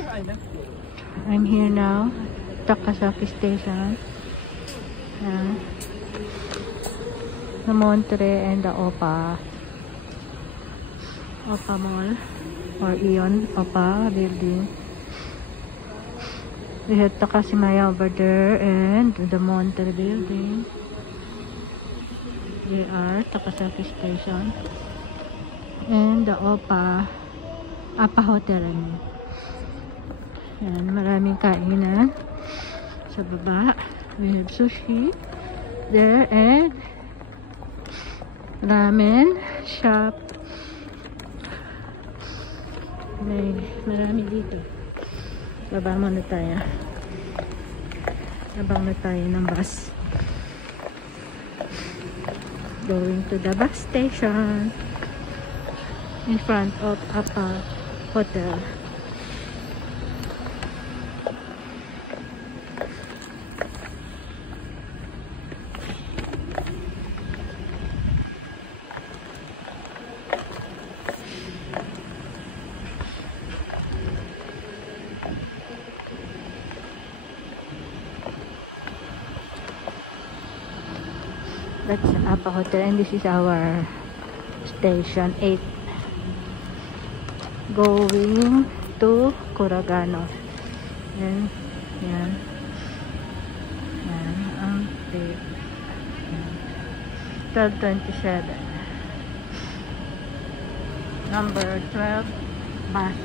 I'm here now, Takasaki Station. The Monterey and the Opa Mall or Ion Opa building. We have Takashimaya over there and the Monterey building. They are Takasaki Station and the Opa Hotel. Yan, maraming kainan sa baba. We have sushi there and ramen shop. May marami dito. Baba muna tayo. Abang na tayo ng bus. Going to the bus station in front of Apa Hotel. That's Apa Hotel and this is our station 8 going to Kuragano. Yan ang 1227 number 12 bus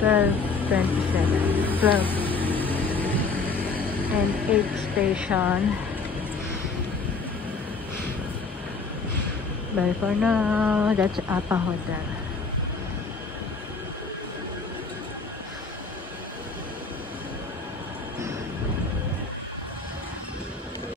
1227 12 and 8 station. Bye for now. That's Apa Hotel.